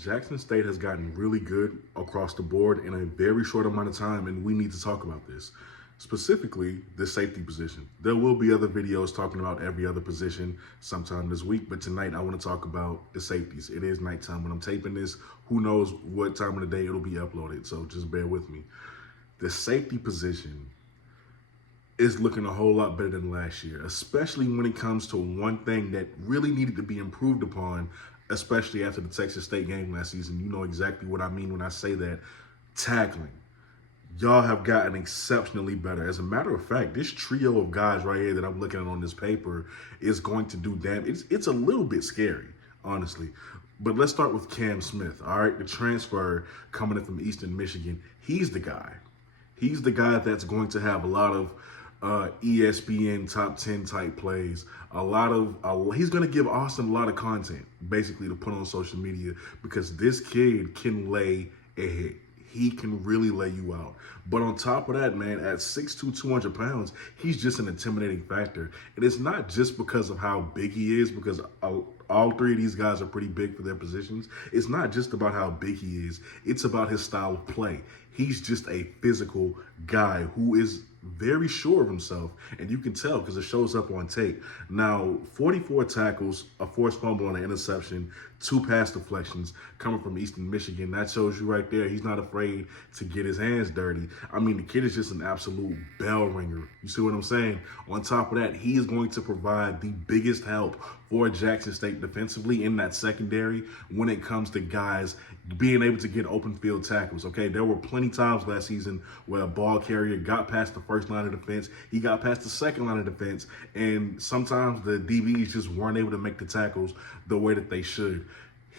Jackson State has gotten really good across the board in a very short amount of time, and we need to talk about this. Specifically, the safety position. There will be other videos talking about every other position sometime this week, but tonight I want to talk about the safeties. It is nighttime when I'm taping this. Who knows what time of the day it'll be uploaded, so just bear with me. The safety position is looking a whole lot better than last year, especially when it comes to one thing that really needed to be improved upon, especially after the Texas State game last season. You know exactly what I mean when I say that. Tackling. Y'all have gotten exceptionally better. As a matter of fact, this trio of guys right here that I'm looking at on this paper is going to do damage. It's a little bit scary, honestly. But let's start with Cam Smith, all right? The transfer coming in from Eastern Michigan. He's the guy. He's the guy that's going to have a lot of ESPN top 10 type plays. He's going to give Austin a lot of content, basically, to put on social media, because this kid can lay a hit. He can really lay you out. But on top of that, man, at 6'2", 200 pounds, he's just an intimidating factor. And it's not just because of how big he is, because all three of these guys are pretty big for their positions. It's not just about how big he is. It's about his style of play. He's just a physical guy who is very sure of himself, and you can tell because it shows up on tape. Now, 44 tackles, a forced fumble and an interception, 2 pass deflections coming from Eastern Michigan. That shows you right there he's not afraid to get his hands dirty. I mean, the kid is just an absolute bell ringer. You see what I'm saying? On top of that, he is going to provide the biggest help for Jackson State defensively in that secondary when it comes to guys being able to get open field tackles, okay? There were plenty times last season where a ball carrier got past the first line of defense, he got past the second line of defense, and sometimes the DBs just weren't able to make the tackles the way that they should.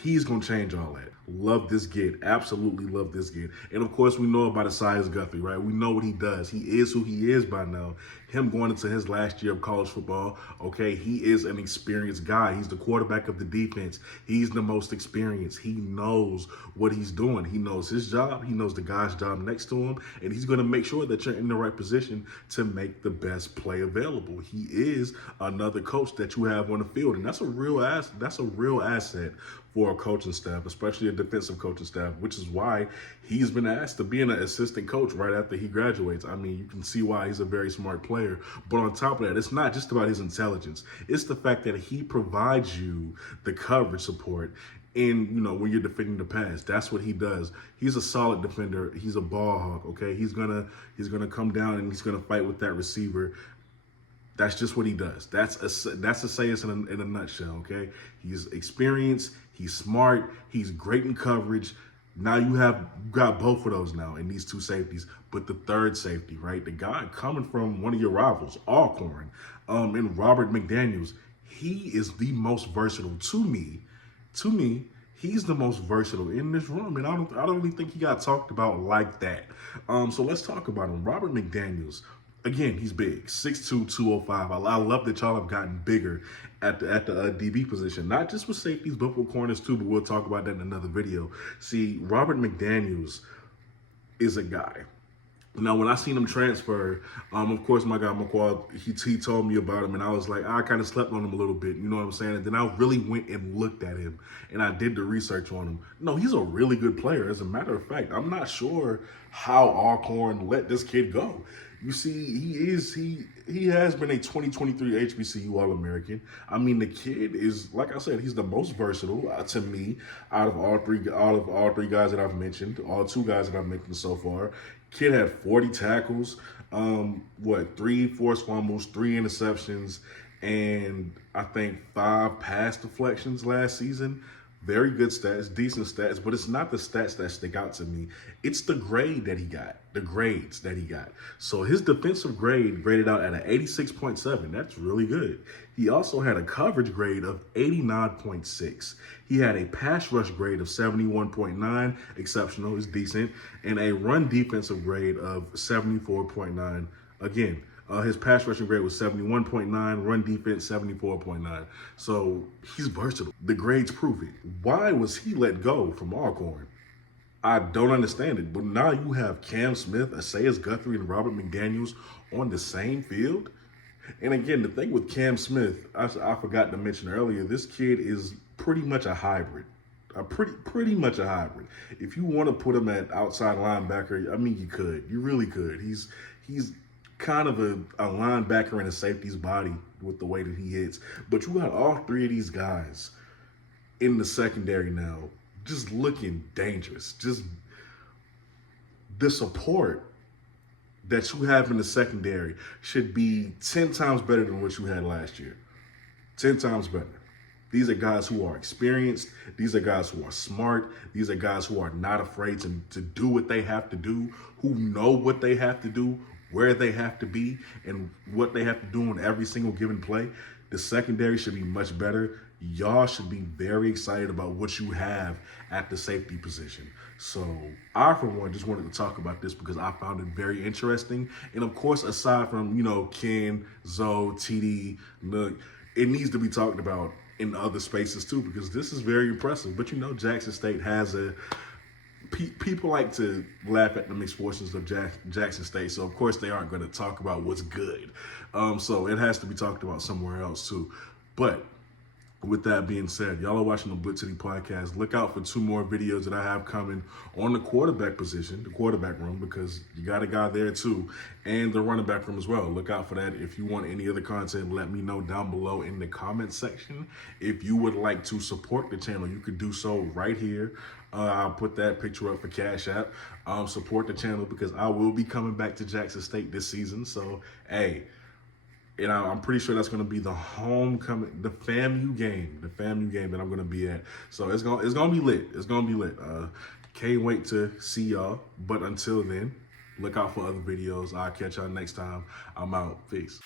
He's going to change all that. Love this kid. Absolutely love this kid. And, of course, we know about his size, Guffy, right? We know what he does. He is who he is by now. Him going into his last year of college football, okay, he is an experienced guy. He's the quarterback of the defense. He's the most experienced. He knows what he's doing. He knows his job. He knows the guy's job next to him. And he's going to make sure that you're in the right position to make the best play available. He is another coach that you have on the field. And that's a real asset for a coaching staff, especially a defensive coaching staff, which is why he's been asked to be an assistant coach right after he graduates. I mean, you can see why he's a very smart player. But on top of that, it's not just about his intelligence. It's the fact that he provides you the coverage support when you're defending the pass. That's what he does. He's a solid defender. He's a ball hawk, okay? He's gonna come down and he's gonna fight with that receiver. That's just what he does. That's to say it's in a nutshell, okay? He's experienced, he's smart, he's great in coverage. Now you got both of those now in these 2 safeties, but the third safety, right? The guy coming from one of your rivals, Alcorn, and Robert McDaniels, he is the most versatile to me. He's the most versatile in this room, and I don't really think he got talked about like that. So let's talk about him. Robert McDaniels. Again, he's big, 6'2", 205. I love that y'all have gotten bigger at the DB position, not just with safeties, but with corners too, but we'll talk about that in another video. See, Robert McDaniels is a guy. Now, when I seen him transfer, of course, my guy, McQuad, he told me about him, and I was like, I kind of slept on him a little bit, you know what I'm saying? And then I really went and looked at him, and I did the research on him. No, he's a really good player. As a matter of fact, I'm not sure how Alcorn let this kid go. You see, he has been a 2023 HBCU All-American. I mean, the kid is, like I said, he's the most versatile to me out of all three guys that I've mentioned, all 2 guys that I've mentioned so far. Kid had 40 tackles, 3 forced fumbles, 3 interceptions, and I think 5 pass deflections last season. Very good stats, decent stats, but it's not the stats that stick out to me. It's the grades that he got. So his defensive grade graded out at an 86.7. That's really good. He also had a coverage grade of 89.6. He had a pass rush grade of 71.9, exceptional, is decent, and a run defensive grade of 74.9. Again, his pass rushing grade was 71.9, run defense 74.9. So he's versatile. The grades prove it. Why was he let go from Alcorn? I don't understand it. But now you have Cam Smith, Assayas Guthrie, and Robert McDaniels on the same field. And again, the thing with Cam Smith, I forgot to mention earlier, this kid is pretty much a hybrid. pretty much a hybrid. If you want to put him at outside linebacker, I mean, you could. You really could. He's kind of a linebacker in a safety's body with the way that he hits. But you got all three of these guys in the secondary now, just looking dangerous. Just the support that you have in the secondary should be 10 times better than what you had last year. 10 times better. These are guys who are experienced. These are guys who are smart. These are guys who are not afraid to do what they have to do, who know what they have to do, where they have to be, and what they have to do on every single given play. The secondary should be much better. Y'all should be very excited about what you have at the safety position. So I, for one, just wanted to talk about this because I found it very interesting. And of course, aside from, Ken, Zoe, TD, Nook, it needs to be talked about in other spaces too, because this is very impressive. But Jackson State has people like to laugh at the misfortunes of Jackson State, so of course they aren't going to talk about what's good. So it has to be talked about somewhere else too. But with that being said, y'all are watching the BlitzCity Podcast. Look out for 2 more videos that I have coming on the quarterback position, the quarterback room, because you got a guy there too, and the running back room as well. Look out for that. If you want any other content, let me know down below in the comment section. If you would like to support the channel, you could do so right here. I'll put that picture up for Cash App. Support the channel because I will be coming back to Jackson State this season. So, hey. And I'm pretty sure that's going to be the homecoming, the FAMU game that I'm going to be at. So it's going to be lit. It's going to be lit. Can't wait to see y'all. But until then, look out for other videos. I'll catch y'all next time. I'm out. Peace.